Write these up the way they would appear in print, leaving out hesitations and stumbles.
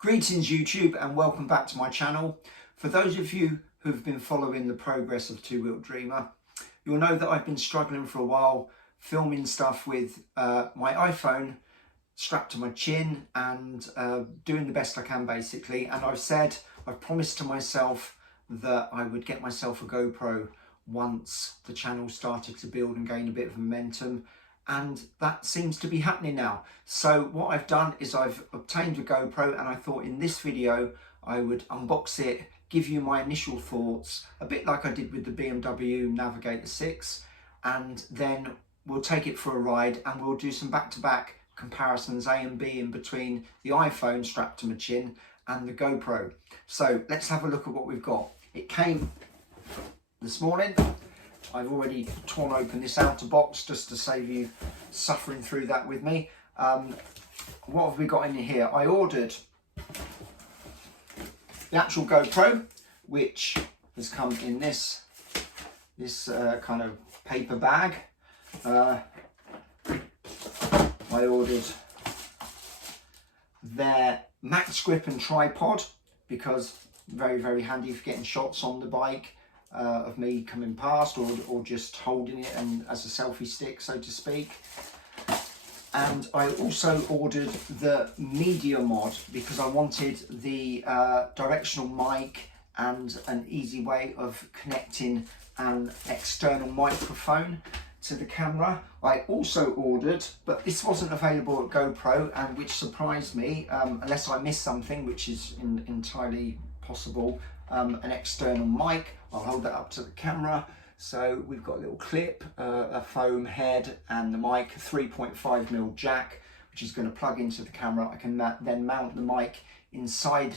Greetings YouTube and welcome back to my channel. For those of you who've been following the progress of Two Wheel Dreamer, you'll know that I've been struggling for a while filming stuff with my iPhone strapped to my chin and doing the best I can basically. And I've promised to myself that I would get myself a GoPro once the channel started to build and gain a bit of momentum. And that seems to be happening now. So what I've done is I've obtained a GoPro, and I thought in this video I would unbox it, give you my initial thoughts, a bit like I did with the BMW Navigator 6, and then we'll take it for a ride and we'll do some back-to-back comparisons, A and B, in between the iPhone strapped to my chin and the GoPro. So let's have a look at what we've got. It came this morning. I've already torn open this outer box just to save you suffering through that with me. What have we got in here? I ordered the actual GoPro, which has come in this kind of paper bag. I ordered their max grip and tripod, because very, very handy for getting shots on the bike. Of me coming past or just holding it and as a selfie stick, so to speak. And I also ordered the media mod because I wanted the directional mic and an easy way of connecting an external microphone to the camera. I also ordered, but this wasn't available at GoPro, and which surprised me, unless I missed something, which is entirely possible, an external mic. I'll hold that up to the camera. So we've got a little clip, a foam head, and the mic, 3.5mm jack, which is going to plug into the camera. I can then mount the mic inside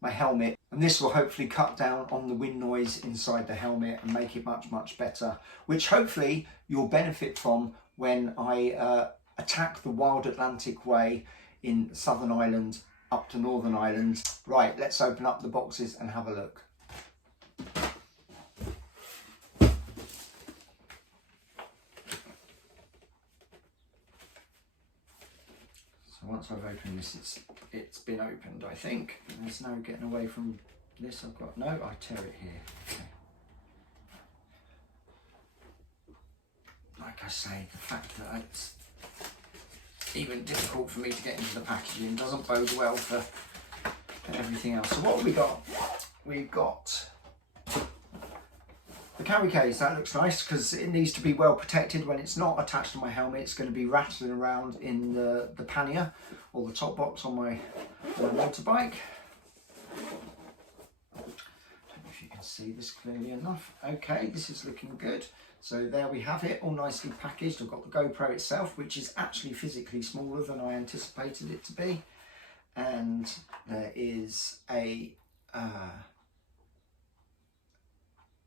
my helmet, and this will hopefully cut down on the wind noise inside the helmet and make it much, much better, which hopefully you'll benefit from when I attack the wild Atlantic way in Southern Ireland up to Northern Ireland. Right, let's open up the boxes and have a look. So once I've opened this, it's been opened, I think. There's no getting away from this. I've got no, I tear it here. Okay. Like I say, the fact that it's even difficult for me to get into the packaging doesn't bode well for everything else. So what have we got? We've got the carry case. That looks nice because it needs to be well protected. When it's not attached to my helmet, it's going to be rattling around in the pannier or the top box on my motorbike. Don't know if you can see this clearly enough. Okay, this is looking good. So there we have it, all nicely packaged. I've got the GoPro itself, which is actually physically smaller than I anticipated it to be. And there is a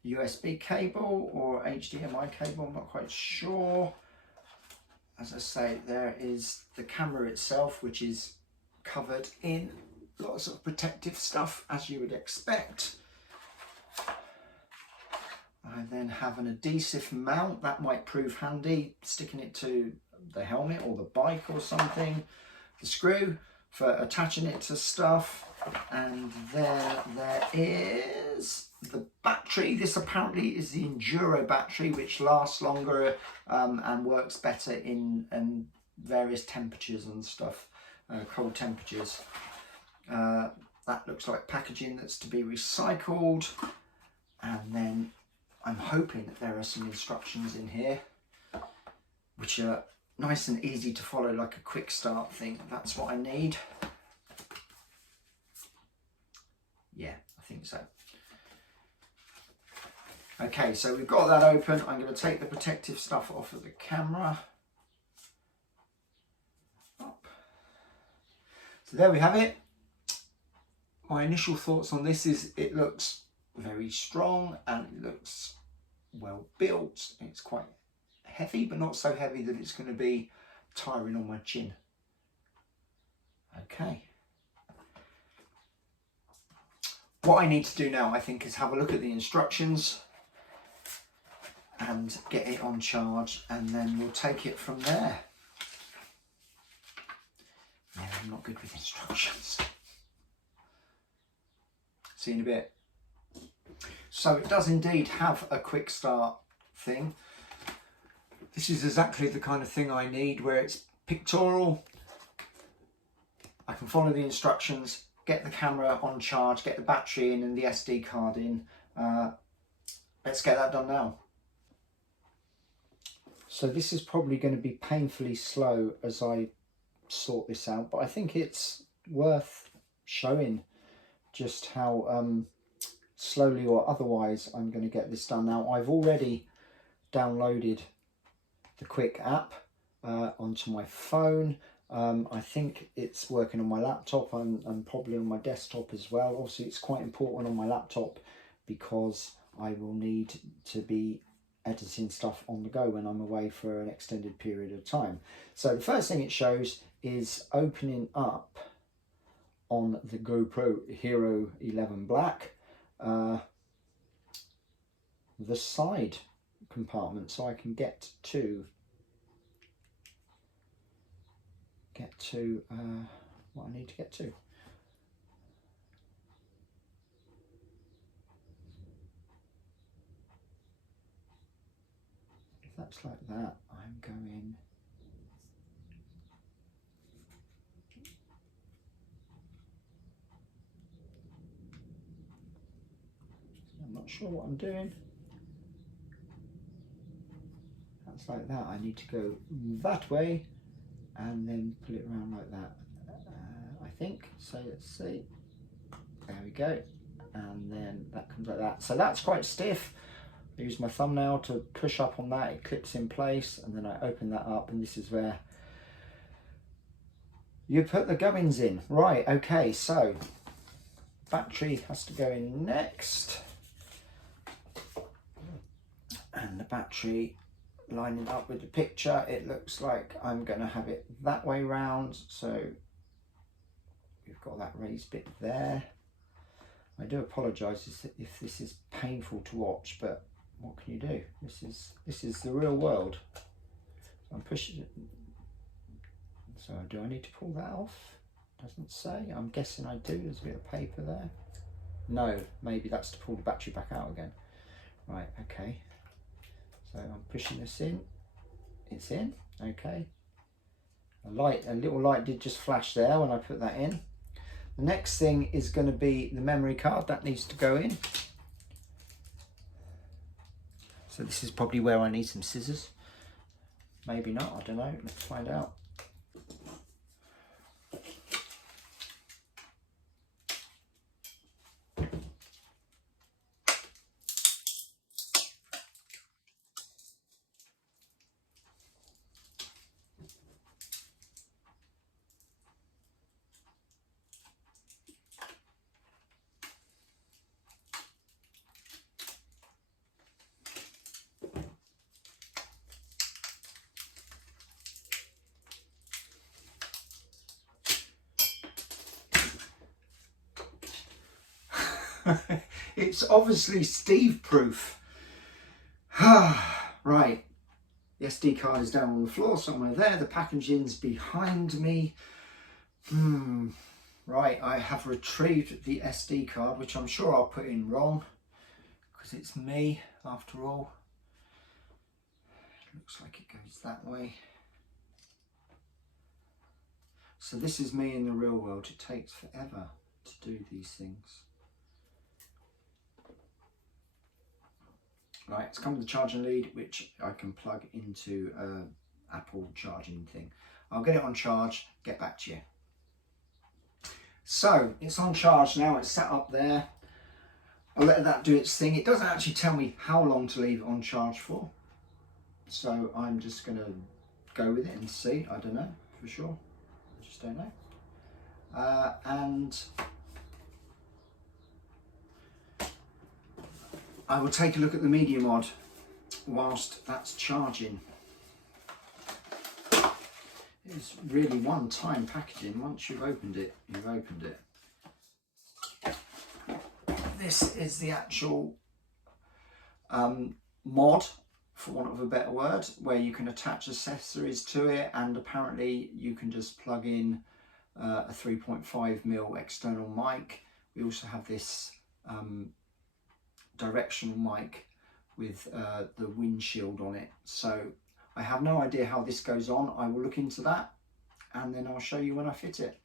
USB cable or HDMI cable, I'm not quite sure. As I say, there is the camera itself, which is covered in lots of protective stuff, as you would expect. I then have an adhesive mount that might prove handy, sticking it to the helmet or the bike or something. The screw for attaching it to stuff. And then there is the battery. This apparently is the Enduro battery, which lasts longer and works better in various temperatures and stuff, cold temperatures. That looks like packaging that's to be recycled. And then I'm hoping that there are some instructions in here which are nice and easy to follow, like a quick start thing. That's what I need. Yeah, I think so. Okay, so we've got that open. I'm going to take the protective stuff off of the camera. Up. So there we have it. My initial thoughts on this is it looks very strong and it looks well built. It's quite heavy, but not so heavy that it's going to be tiring on my chin. Okay. What I need to do now, I think, is have a look at the instructions and get it on charge, and then we'll take it from there. Yeah, I'm not good with instructions. See you in a bit. So it does indeed have a quick start thing. This is exactly the kind of thing I need, where it's pictorial. I can follow the instructions, get the camera on charge, get the battery in and the SD card in. Let's get that done now. So this is probably going to be painfully slow as I sort this out, but I think it's worth showing just how slowly or otherwise I'm going to get this done. Now, I've already downloaded the Quick app onto my phone. I think it's working on my laptop and probably on my desktop as well. Obviously, it's quite important on my laptop because I will need to be editing stuff on the go when I'm away for an extended period of time. So the first thing it shows is opening up on the GoPro Hero 11 Black the side compartment, so I can get to what I need to get to. If that's like that, I'm going I'm not sure what I'm doing. That's like that. I need to go that way and then pull it around like that, I think. So let's see. There we go. And then that comes like that. So that's quite stiff. I use my thumbnail to push up on that. It clips in place, and then I open that up, and this is where you put the gubbins in. Right, okay, so battery has to go in next. And the battery lining up with the picture, it looks like I'm going to have it that way round. So we've got that raised bit there. I do apologise if this is painful to watch, but what can you do? This is the real world. I'm pushing it. So do I need to pull that off? Doesn't say. I'm guessing I do. There's a bit of paper there. No, maybe that's to pull the battery back out again. Right, okay. So I'm pushing this in. It's in, okay. A little light did just flash there when I put that in. The next thing is going to be the memory card. That needs to go in. So this is probably where I need some scissors. Maybe not, I don't know. Let's find out. It's obviously Steve proof. Right, the SD card is down on the floor somewhere there. The packaging's behind me. Right, I have retrieved the SD card, which I'm sure I'll put in wrong because it's me after all. Looks like it goes that way. So this is me in the real world. It takes forever to do these things. Right, it's come with the charging lead, which I can plug into an Apple charging thing. I'll get it on charge, get back to you. So it's on charge now, it's set up there. I'll let that do its thing. It doesn't actually tell me how long to leave it on charge for. So I'm just going to go with it and see. I don't know for sure. I just don't know. And I will take a look at the media mod whilst that's charging. It's really one-time packaging. Once you've opened it, you've opened it. This is the actual mod, for want of a better word, where you can attach accessories to it, and apparently you can just plug in a 3.5mm external mic. We also have this directional mic with the windshield on it. So I have no idea how this goes on. I will look into that and then I'll show you when I fit it.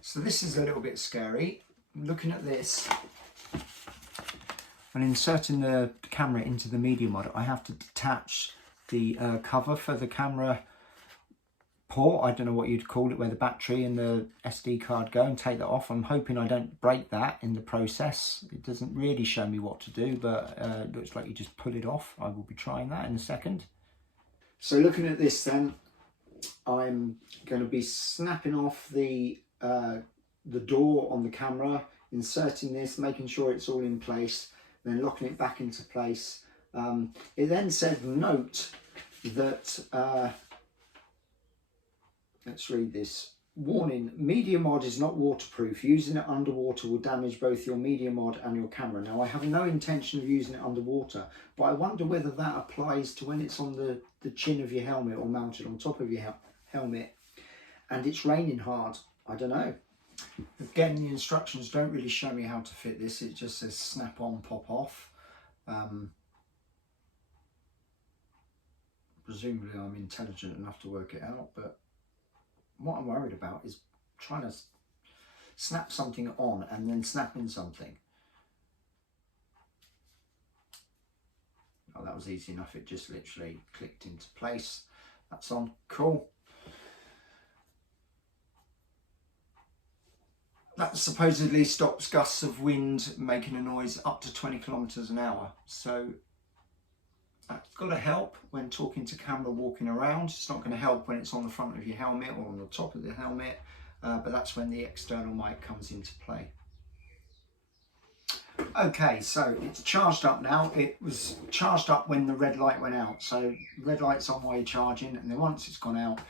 So this is a little bit scary. Looking at this, when inserting the camera into the media mod, I have to detach the cover for the camera port. I don't know what you'd call it, where the battery and the SD card go, and take that off. I'm hoping I don't break that in the process. It doesn't really show me what to do, but it looks like you just pull it off. I will be trying that in a second. So looking at this then, I'm going to be snapping off the door on the camera, inserting this, making sure it's all in place, then locking it back into place. It then said, note that let's read this. Warning, media mod is not waterproof. Using it underwater will damage both your media mod and your camera. Now, I have no intention of using it underwater, but I wonder whether that applies to when it's on the chin of your helmet or mounted on top of your helmet and it's raining hard. I don't know. Again, the instructions don't really show me how to fit this. It just says snap on, pop off. Presumably I'm intelligent enough to work it out, but what I'm worried about is trying to snap something on and then snapping something. Oh, that was easy enough. It just literally clicked into place. That's on. Cool. That supposedly stops gusts of wind making a noise up to 20 kilometers an hour. So that's got to help when talking to camera walking around. It's not going to help when it's on the front of your helmet or on the top of the helmet, but that's when the external mic comes into play. Okay, so it's charged up now. It was charged up when the red light went out. So red light's on while you're charging, and then once it's gone out,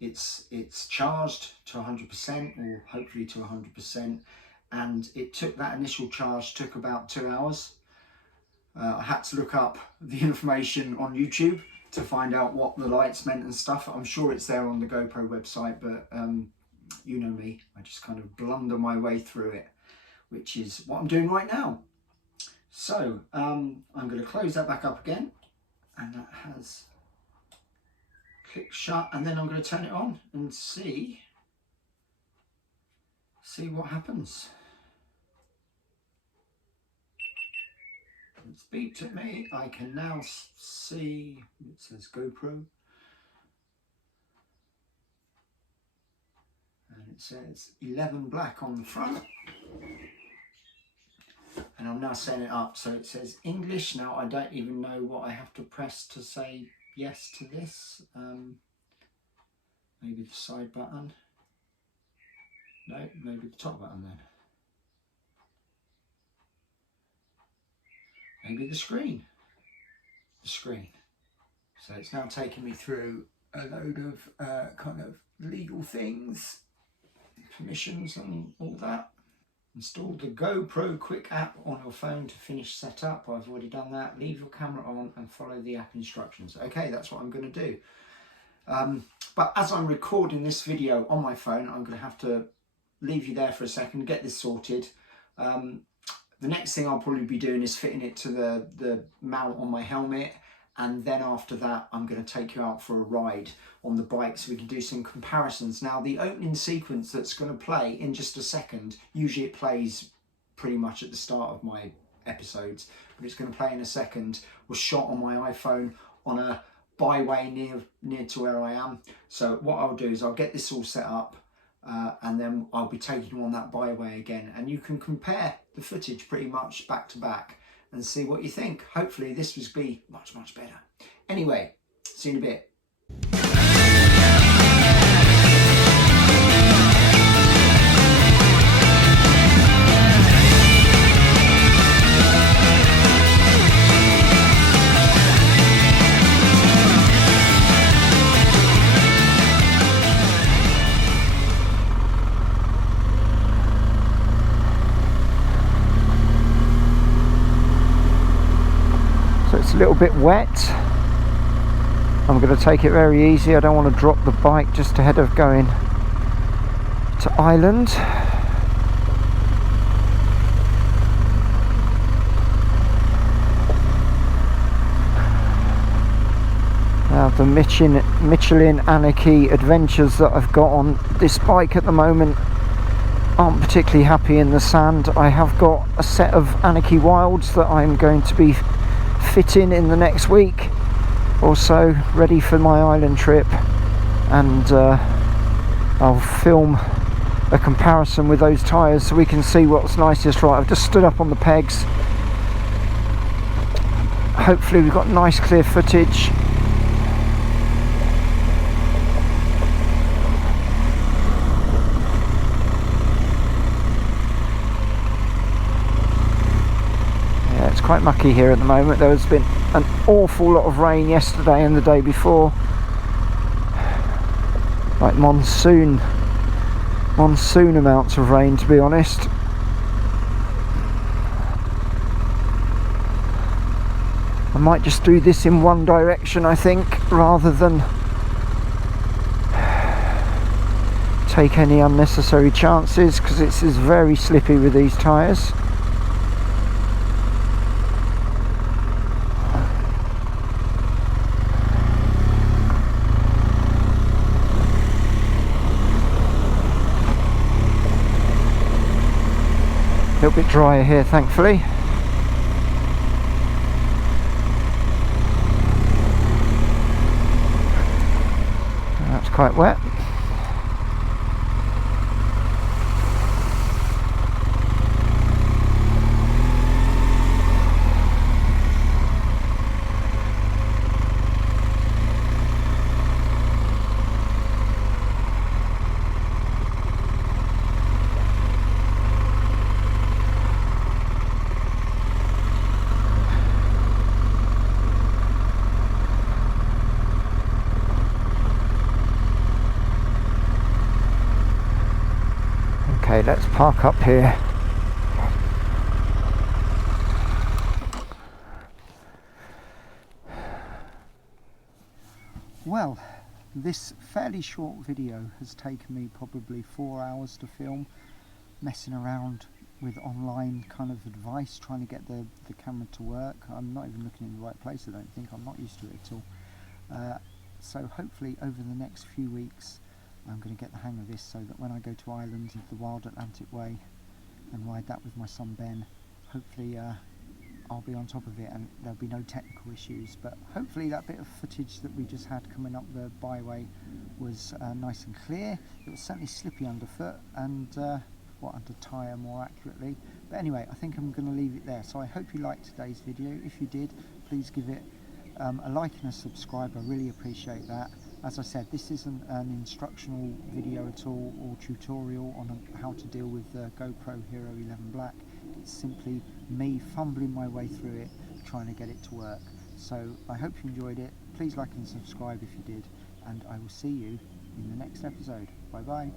it's charged to 100% or hopefully to 100%. And it took that initial charge, took about 2 hours. I had to look up the information on YouTube to find out what the lights meant and stuff. I'm sure it's there on the GoPro website, but you know me, I just kind of blunder my way through it, which is what I'm doing right now. So I'm going to close that back up again, and that has clicked shut, and then I'm going to turn it on and see what happens. It's beeped at me. I can now see, it says GoPro, and it says 11 black on the front, and I'm now setting it up so it says English. Now I don't even know what I have to press to say yes to this. Maybe the side button. No, maybe the top button then. Maybe the screen. So it's now taking me through a load of kind of legal things, permissions and all that. Install the GoPro Quick app on your phone to finish setup. I've already done that. Leave your camera on and follow the app instructions. Okay, that's what I'm going to do. But as I'm recording this video on my phone, I'm going to have to leave you there for a second, get this sorted. The next thing I'll probably be doing is fitting it to the mount on my helmet, and then after that I'm going to take you out for a ride on the bike so we can do some comparisons. Now the opening sequence that's going to play in just a second, usually it plays pretty much at the start of my episodes, but it's going to play in a second, was shot on my iPhone on a byway near to where I am. So what I'll do is I'll get this all set up, and then I'll be taking you on that byway again, and you can compare the footage pretty much back to back and see what you think. Hopefully this will be much better. Anyway, see you in a bit. It's a little bit wet. I'm going to take it very easy. I don't want to drop the bike just ahead of going to Ireland. the Michelin Anarchy adventures that I've got on this bike at the moment aren't particularly happy in the sand. I have got a set of Anarchy Wilds that I'm going to be fitting in the next week or so, ready for my island trip, and I'll film a comparison with those tyres so we can see what's nicest. Right, I've just stood up on the pegs. Hopefully we've got nice clear footage. Yeah, it's quite mucky here at the moment. There has been an awful lot of rain yesterday and the day before, like monsoon amounts of rain, to be honest. I might just do this in one direction, I think, rather than take any unnecessary chances, because this is very slippy with these tyres. A little bit drier here, thankfully. That's quite wet. Okay, let's park up here. Well, this fairly short video has taken me probably 4 hours to film, messing around with online kind of advice, trying to get the camera to work. I'm not even looking in the right place, I don't think. I'm not used to it at all. So hopefully over the next few weeks I'm going to get the hang of this, so that when I go to Ireland, the Wild Atlantic Way, and ride that with my son Ben, hopefully I'll be on top of it and there'll be no technical issues. But hopefully that bit of footage that we just had coming up the byway was nice and clear. It was certainly slippy underfoot, and under tyre more accurately. But anyway, I think I'm going to leave it there. So I hope you liked today's video. If you did, please give it a like and a subscribe. I really appreciate that. As I said, this isn't an instructional video at all, or tutorial on how to deal with the GoPro Hero 11 Black. It's simply me fumbling my way through it, trying to get it to work. So I hope you enjoyed it. Please like and subscribe if you did, and I will see you in the next episode. Bye bye.